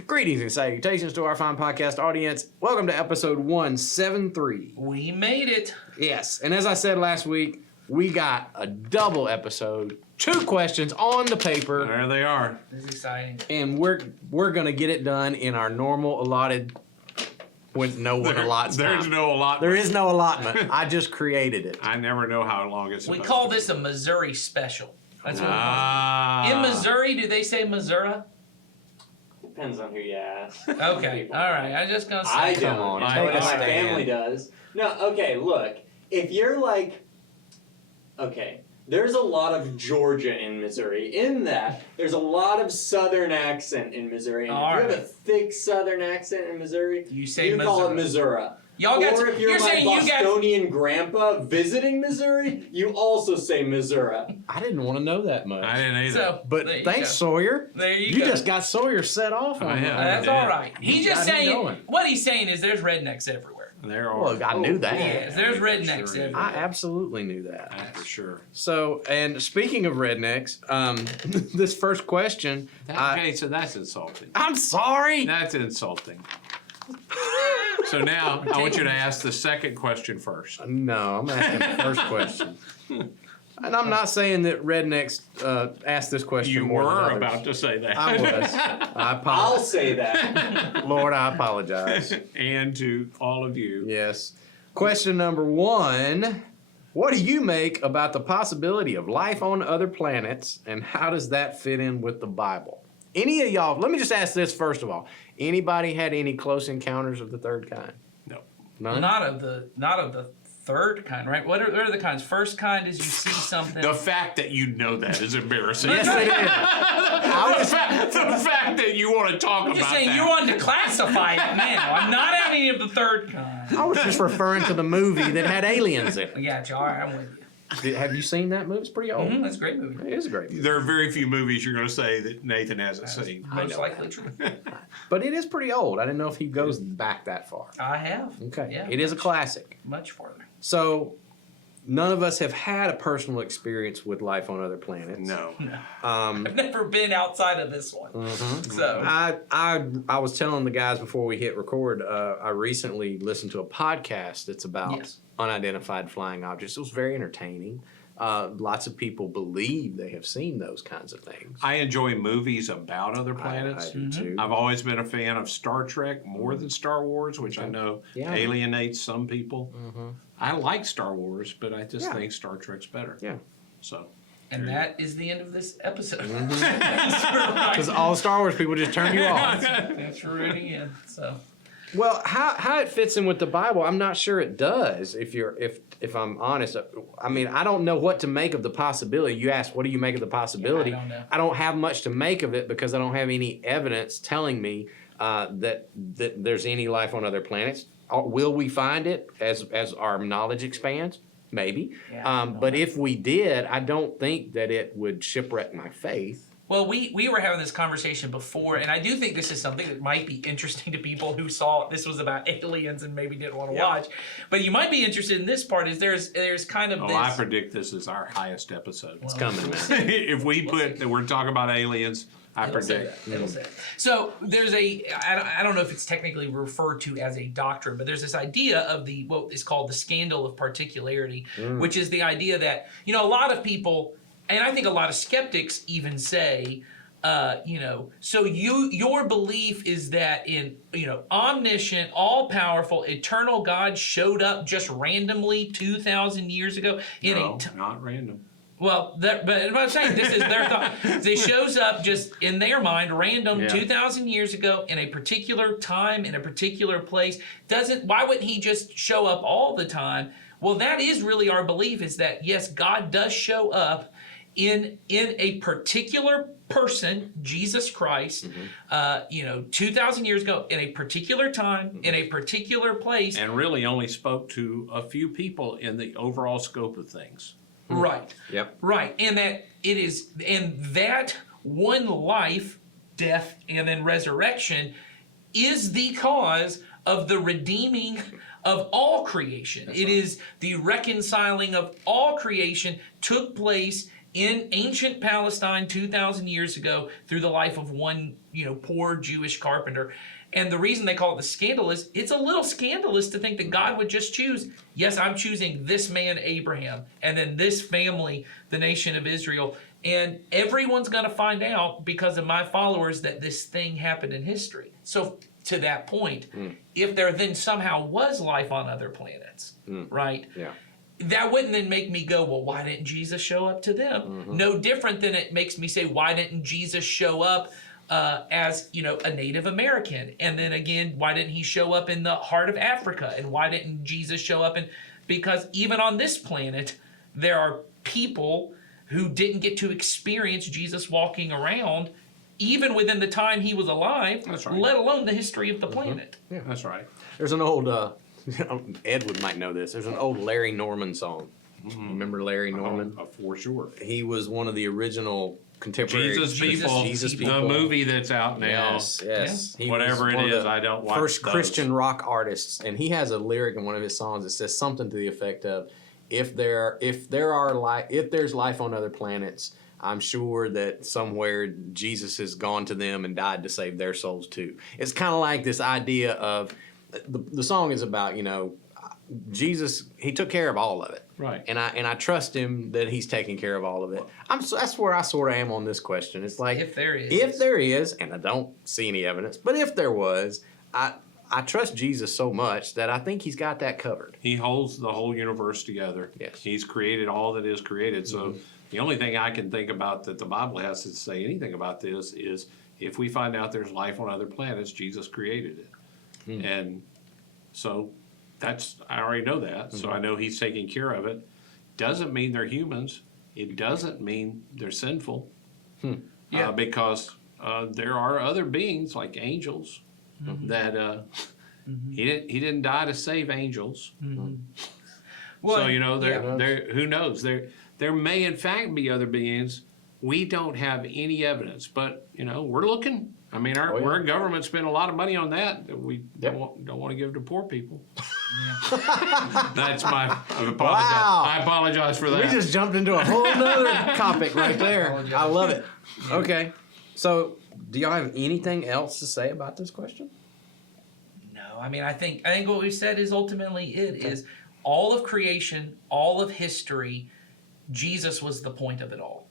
Greetings and salutations to our fine podcast audience. Welcome to episode 173. We made it. Yes, and as I said last week, we got a double episode. 2 questions on the paper. There they are. This is exciting. And we're going to get it done in our normal allotted, when no one allots There's time. no allotment. There is no allotment. I just created it. I never know how long it's We supposed call to this a Missouri special. That's what Ah. we call it. In Missouri, do they say Missouri? Depends on who you ask. Okay, all right. I'm just gonna say. I Come don't. on, But take a my stand. family does. No, okay, look. If you're like, okay, there's a lot of Georgia in Missouri. In that, there's a lot of Southern accent in Missouri. And if you have a thick Southern accent in Missouri, You say call it Missouri. Missouri. Y'all got. Or if you're my saying you got. Bostonian grandpa visiting Missouri, you also say Missouri. I didn't want to know that much. I didn't either. So, But there you thanks, go. Sawyer. There you You go. just got Sawyer set off on I that. am. That's Yeah. all right. He's just got him saying. going. What he's saying is there's rednecks everywhere. There are. Well, I knew that. Yes, there's rednecks Sure. everywhere. I absolutely knew that. That's for sure. So, and speaking of rednecks, this first question. Okay, so that's insulting. I'm sorry. That's insulting. So now I want you to ask the second question first. No, I'm asking the first question. And I'm not saying that rednecks ask this question You more than were others. about to say that. I was. I I'll apologize. say that. Lord, I apologize. And to all of you. Yes. Question number 1. What do you make about the possibility of life on other planets, and how does that fit in with the Bible? Any of y'all, let me just ask this first of all. Anybody had any close encounters of the third kind? No. None? Not of the third kind, right? What are the kinds? First kind is you see something. The fact that you know that is embarrassing. Yes, it is. The fact that you want to talk I'm about just saying that. you wanted to classify it now. I'm not any of the third kind. I was just referring to the movie that had aliens in it. I got you. All right, I'm with you. Have you seen that movie? It's pretty old. That's a great movie. It is a great movie. There are very few movies you're going to say that Nathan hasn't seen. Most likely true. But it is pretty old. I didn't know if he goes back that far. I have. Okay. Yeah, It is a classic. much farther. So, none of us have had a personal experience with life on other planets. No. I've never been outside of this one. So I was telling the guys before we hit record, I recently listened to a podcast that's about Yes. unidentified flying objects. It was very entertaining. Lots of people believe they have seen those kinds of things. I enjoy movies about other planets. I do too. I've always been a fan of Star Trek more than Star Wars, which I know Yeah. alienates some people. I like Star Wars, but I just Yeah. think Star Trek's better. Yeah. So. and that is the end of this episode. Because all Star Wars people just turn you off. That's really it. So Well, how it fits in with the Bible, I'm not sure it does. If I'm honest, I mean, I don't know what to make of the possibility. You asked, what do you make of the possibility? Yeah, I don't know. I don't have much to make of it because I don't have any evidence telling me that there's any life on other planets. Will we find it as our knowledge expands? Maybe. Yeah, But if we did, I don't think that it would shipwreck my faith. well, we were having this conversation before, and I do think this is something that might be interesting to people who saw this was about aliens and maybe didn't want to watch. But you might be interested in this part. Is there's kind of Oh, this. I predict this is our highest episode. It's coming, man. If we put that we're talking about aliens, I It'll say predict. that. It'll say that. So there's I don't know if it's technically referred to as a doctrine, but there's this idea of what is called the scandal of particularity, which is the idea that, a lot of people, and I think a lot of skeptics even say, so your belief is that in, omniscient, all-powerful, eternal God showed up just randomly 2,000 years ago in No, not random. Well, but I'm saying this is their thought. It shows up just in their mind, random, Yeah. 2,000 years ago, in a particular time, in a particular place. Why wouldn't he just show up all the time? Well, that is really our belief, is that, yes, God does show up in a particular person, Jesus Christ, 2,000 years ago, in a particular time, in a particular place. And really only spoke to a few people in the overall scope of things. Right. Yep. Right. And that one life, death, and then resurrection is the cause of the redeeming of all creation. It is the reconciling of all creation took place in ancient Palestine 2,000 years ago through the life of one, poor Jewish carpenter. And the reason they call it the scandal is it's a little scandalous to think that God would just choose, yes, I'm choosing this man, Abraham, and then this family, the nation of Israel. And everyone's going to find out because of my followers that this thing happened in history. So to that point, if there then somehow was life on other planets, right? Yeah. That wouldn't then make me go, well, why didn't Jesus show up to them? No different than it makes me say, why didn't Jesus show up as a Native American? And then again, why didn't he show up in the heart of Africa? And why didn't Jesus show up because even on this planet, there are people who didn't get to experience Jesus walking around even within the time he was alive, That's right. let alone the history of the planet. Yeah, that's right. There's an old, Edward might know this. There's an old Larry Norman song. Remember Larry Norman? For sure. He was one of the original contemporary Jesus People, the movie that's out now. Yes. He Whatever was it one of is, the I don't watch first those. Christian rock artists, and he has a lyric in one of his songs that says something to the effect of, if there's life on other planets, I'm sure that somewhere Jesus has gone to them and died to save their souls too. It's kind of like this idea of the song is about, Jesus, he took care of all of it. Right. And I trust him that he's taking care of all of it. That's where I sort of am on this question. It's like If there is. And I don't see any evidence, but if there was, I trust Jesus so much that I think he's got that covered. He holds the whole universe together. Yes. He's created all that is created. So the only thing I can think about that the Bible has to say anything about this is if we find out there's life on other planets, Jesus created it. And so I already know that. So I know he's taking care of it. Doesn't mean they're humans. It doesn't mean they're sinful. Yeah. Because there are other beings like angels that he didn't die to save angels. Well, So there who knows? There may in fact be other beings. We don't have any evidence, but we're looking. I mean, our government spent a lot of money on that we don't want to give to poor people. That's I apologize. Wow. I apologize for that. We just jumped into a whole nother topic right there. I love it. Okay. So, do y'all have anything else to say about this question? No, I mean, I think what we've said is ultimately is all of creation, all of history, Jesus was the point of it all.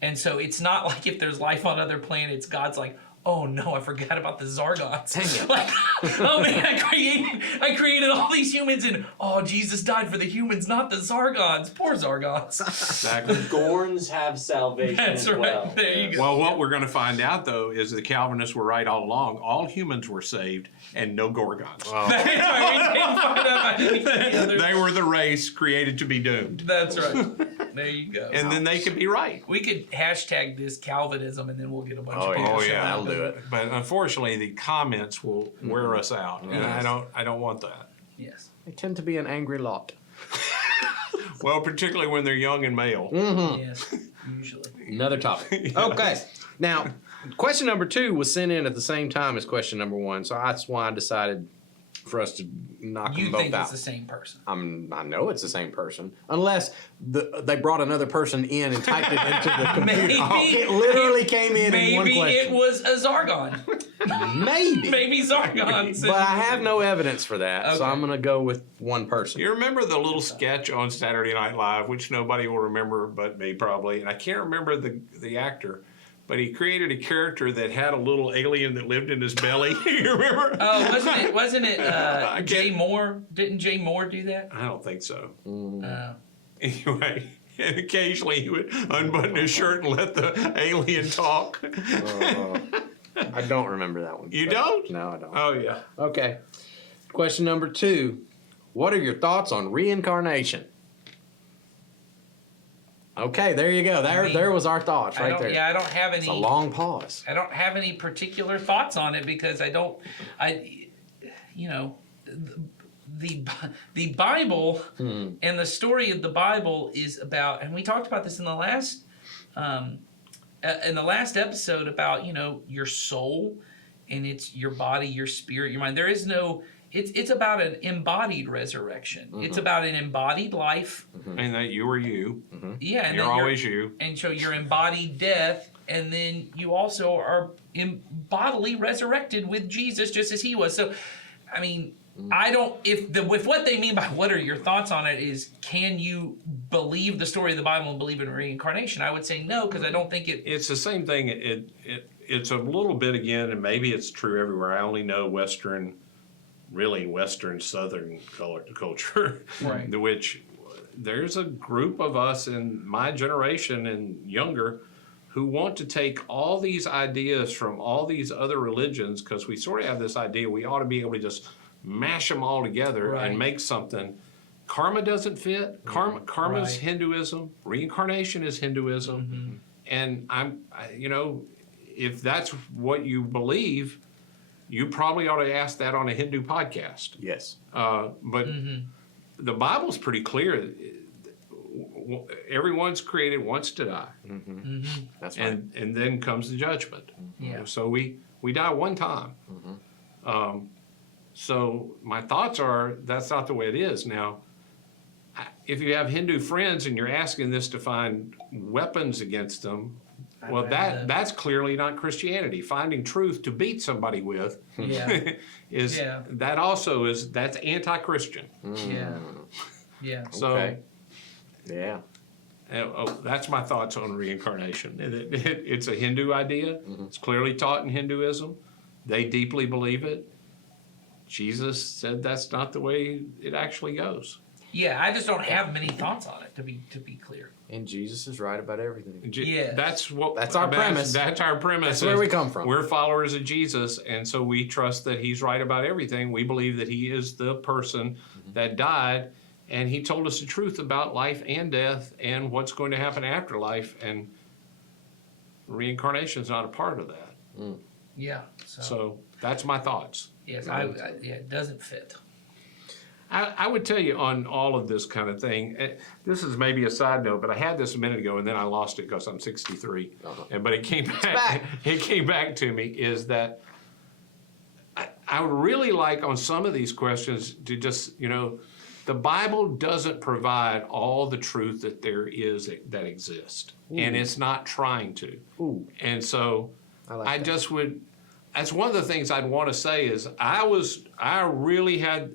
And so it's not like if there's life on other planets, God's like, oh no, I forgot about the Zargons. Like, oh man, I created all these humans and Jesus died for the humans, not the Zargons. Poor Zargons. Exactly. Gorns have salvation That's as right. well. There you go. Well, what we're going to find out, though, is the Calvinists were right all along. All humans were saved, and no Gorgons. That's right. We didn't find out about any other. They were the race created to be doomed. That's right. There you go. And then they could be right. We could hashtag this Calvinism, and then we'll get a bunch Oh, of people. yeah. showing That'll up. do it. But unfortunately, the comments will wear us out, and I don't want that. Yes. They tend to be an angry lot. Well, particularly when they're young and male. Yes. Usually. Another topic. Okay. Now, question number 2 was sent in at the same time as question number 1, so that's why I decided for us to knock You them both think out. it's the same person? I know it's the same person, unless they brought another person in and typed it into the computer. Maybe It literally came in one Maybe question. it was a Zargon. Maybe. Maybe Zargon. But I have no evidence for that, so Okay. I'm going to go with one person. You remember the little sketch on Saturday Night Live, which nobody will remember but me probably, and I can't remember the actor, but he created a character that had a little alien that lived in his belly. You remember? Oh, wasn't it I Jay can't- Moore? Didn't Jay Moore do that? I don't think so. Oh. Anyway, and occasionally he would unbutton his shirt and let the alien talk. I don't remember that one. You but- don't? No, I don't. Oh, yeah. Okay. Question number 2. What are your thoughts on reincarnation? Okay, there you go. There was our thoughts right there. Yeah, I don't have any. It's a long pause. I don't have any particular thoughts on it because the Bible and the story of the Bible is about, and we talked about this in the last episode about your soul, and it's your body, your spirit, your mind. There is no it's about an embodied resurrection. It's about an embodied life. And that you are you. Yeah, and You're then always you. And so you're embodied death, and then you also are bodily resurrected with Jesus, just as he was. So, I mean, I don't. If what they mean by what are your thoughts on it is, can you believe the story of the Bible and believe in reincarnation? I would say no, because I don't think it. It's the same thing. It's a little bit again, and maybe it's true everywhere. I only know Western Southern culture, Right. which there's a group of us in my generation and younger who want to take all these ideas from all these other religions, because we sort of have this idea we ought to be able to just mash them all together Right. and make something. Karma doesn't fit. Karma's Right. Hinduism. Reincarnation is Hinduism. And if that's what you believe, you probably ought to ask that on a Hindu podcast. Yes. But the Bible's pretty clear. Everyone's created once to die, That's right. and then comes the judgment. Yeah. So we die one time. So my thoughts are that's not the way it is. Now, if you have Hindu friends and you're asking this to find weapons against them, well, that's clearly not Christianity. Finding truth to beat somebody with Yeah. is Yeah. that's anti-Christian. Yeah. Yeah. So Okay. Yeah. that's my thoughts on reincarnation. It's a Hindu idea. It's clearly taught in Hinduism. They deeply believe it. Jesus said that's not the way it actually goes. Yeah, I just don't have many thoughts on it, to be clear. And Jesus is right about everything. Yes. That's our premise. That's our premise. That's where we come from. We're followers of Jesus, and so we trust that he's right about everything. We believe that he is the person that died, and he told us the truth about life and death and what's going to happen after life, and reincarnation is not a part of that. Yeah. So that's my thoughts. Yes, yeah, it doesn't fit. I would tell you on all of this kind of thing, this is maybe a side note, but I had this a minute ago and then I lost it because I'm 63. But it came back. It came back to me is that I would really like on some of these questions to just, the Bible doesn't provide all the truth that there is that exists. And it's not trying to. Ooh. And so I that. just would, that's one of the things I'd want to say is I really had,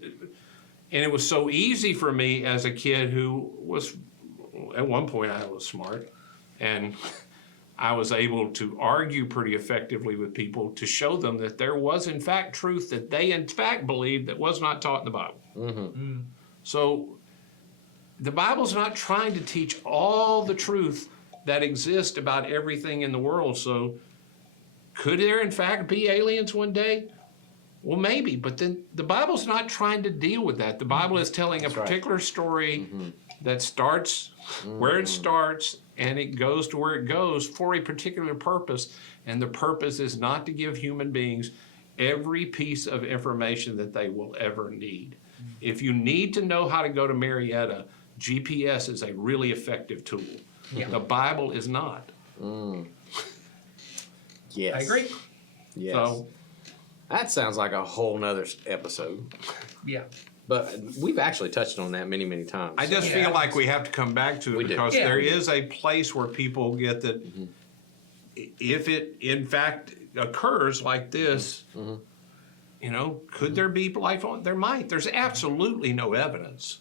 and it was so easy for me as a kid who was, at one point I was smart, and I was able to argue pretty effectively with people to show them that there was in fact truth that they in fact believed that was not taught in the Bible. So the Bible's not trying to teach all the truth that exists about everything in the world. So could there in fact be aliens one day? Well, maybe, but then the Bible's not trying to deal with that. The Bible is telling a particular story that starts where it starts and it goes to where it goes for a particular purpose. And the purpose is not to give human beings every piece of information that they will ever need. If you need to know how to go to Marietta, GPS is a really effective tool. Yeah. The Bible is not. Yes. I agree. Yes. So That sounds like a whole nother episode. Yeah. But we've actually touched on that many, many times. I just Yeah. feel like we have to come back to it We do. because Yeah, there we do. is a place where people get that if it in fact occurs like this, could there be life on? There might. There's absolutely no evidence.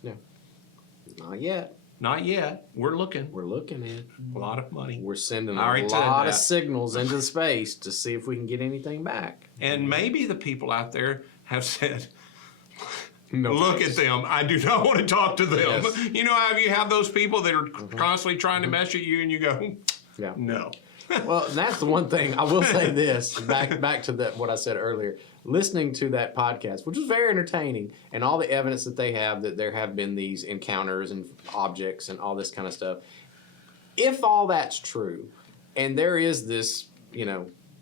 Not yet. Not yet. We're looking. We're looking at. A lot of money. We're sending I a already said lot of that. signals into space to see if we can get anything back. And maybe the people out there have said, No look thanks. at them. I do not want to talk to them. Yes. You know how you have those people that are constantly trying to mess at you and you go, Yeah. no. Well, that's the one thing I will say. This back to that what I said earlier. Listening to that podcast, which was very entertaining, and all the evidence that they have that there have been these encounters and objects and all this kind of stuff. If all that's true, and there is this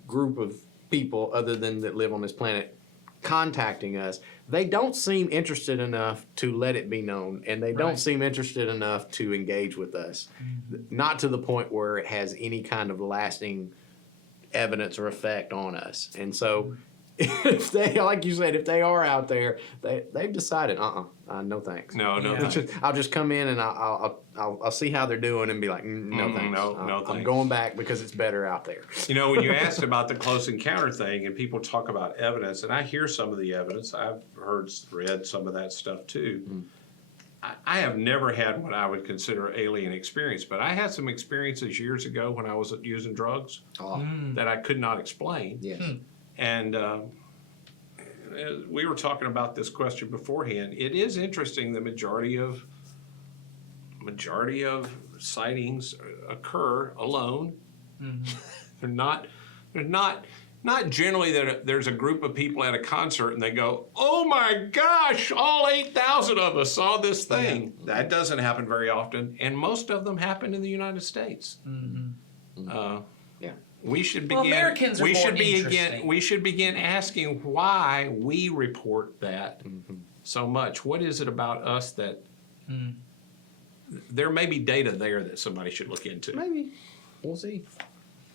group of people other than that live on this planet contacting us, they don't seem interested enough to let it be known, and they don't Right. seem interested enough to engage with us. Not to the point where it has any kind of lasting evidence or effect on us. And so if they, like you said, if they are out there, they've decided, no thanks. No, no, Yeah. thanks. I'll just come in and I'll see how they're doing and be like, no thanks. no I'm thanks. going back because it's better out there. You know, when you asked about the close encounter thing, and people talk about evidence, and I hear some of the evidence, I've read some of that stuff too. I have never had what I would consider alien experience, but I had some experiences years ago when I was using drugs that I could not explain. Yes. And we were talking about this question beforehand. It is interesting. The majority of sightings occur alone. They're not generally that there's a group of people at a concert and they go, "Oh my gosh, all 8,000 of us saw this thing." Yeah. That doesn't happen very often, and most of them happen in the United States. We should begin. Well, Americans are more interesting. We should begin asking why we report that so much. What is it about us that there may be data there that somebody should look into? Maybe. We'll see.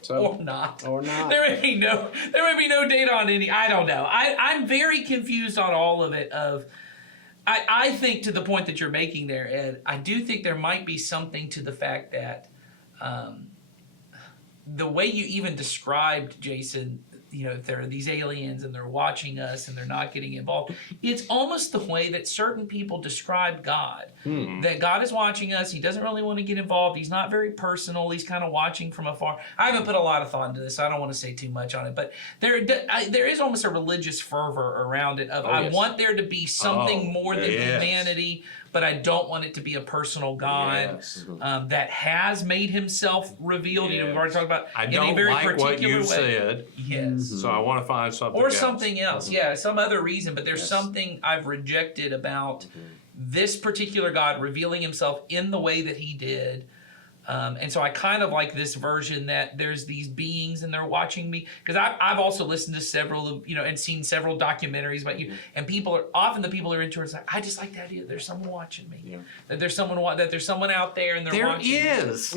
Or not. Or not. There may be no data on any. I don't know. I'm very confused on all of it. I think to the point that you're making there, Ed, I do think there might be something to the fact that the way you even described, Jason, you know, if there are these aliens and they're watching us and they're not getting involved, it's almost the way that certain people describe God. That God is watching us. He doesn't really want to get involved. He's not very personal. He's kind of watching from afar. I haven't put a lot of thought into this, so I don't want to say too much on it. But there is almost a religious fervor around it of I want there to be something more than humanity, but I don't want it to be a personal God that has made himself revealed. You know, we've already talked about I in don't a very like particular what you way. said. Yes. So I want to find something Or else. something else, some other reason. But there's something I've rejected about this particular God revealing himself in the way that he did. And so I kind of like this version that there's these beings and they're watching me. Because I've also listened to several of, and seen several documentaries about you. And people are, often the people who are into it, it's like, I just like the idea that there's someone watching me. Yeah. That there's someone out there and they're watching me. There is.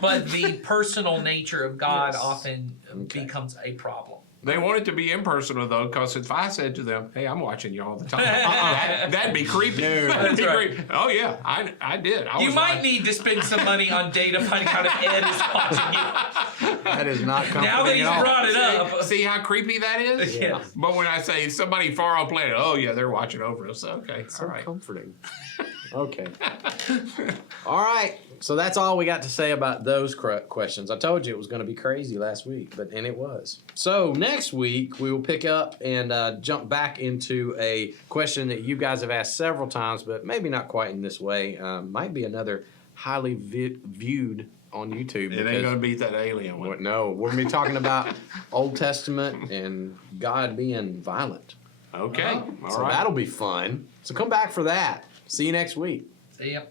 But the personal nature of God often becomes a problem. They want it to be impersonal, though, because if I said to them, "Hey, I'm watching you all the time," that'd be creepy. That'd be creepy. Oh, yeah, I did. You might need to spend some money on data finding out if Ed is watching you. That is not comforting Now that he's at all. brought it up. See how creepy that is? Yeah. But when I say somebody far off planet, oh, yeah, they're watching over us. Okay, So all right. comforting. Okay. All right. So that's all we got to say about those questions. I told you it was going to be crazy last week, and it was. So next week we will pick up and jump back into a question that you guys have asked several times, but maybe not quite in this way. Might be another highly viewed on YouTube. It ain't going to beat that alien one. No, we're going to be talking about Old Testament and God being violent. Okay. All So right. that'll be fun. So come back for that. See you next week. See ya.